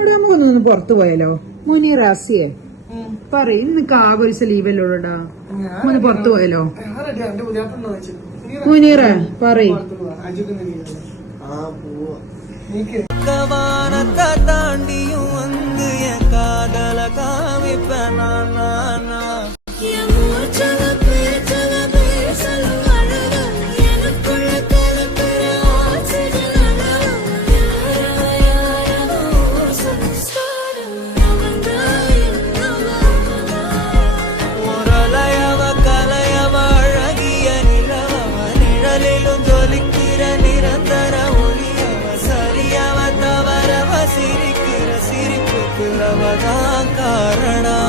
എടാ മോനൊന്ന് പുറത്തു പോയാലോ? മോനി റാസിയെ പറയും, ഇന്ന് ആകെ ഒരു ദിവസം ലീവല്ലോടാ. മോന് പുറത്തു പോയാലോ? മുനീറ പറയും. தாண்டியும் வந்து என் காதல காமிப்பேன் காரணம்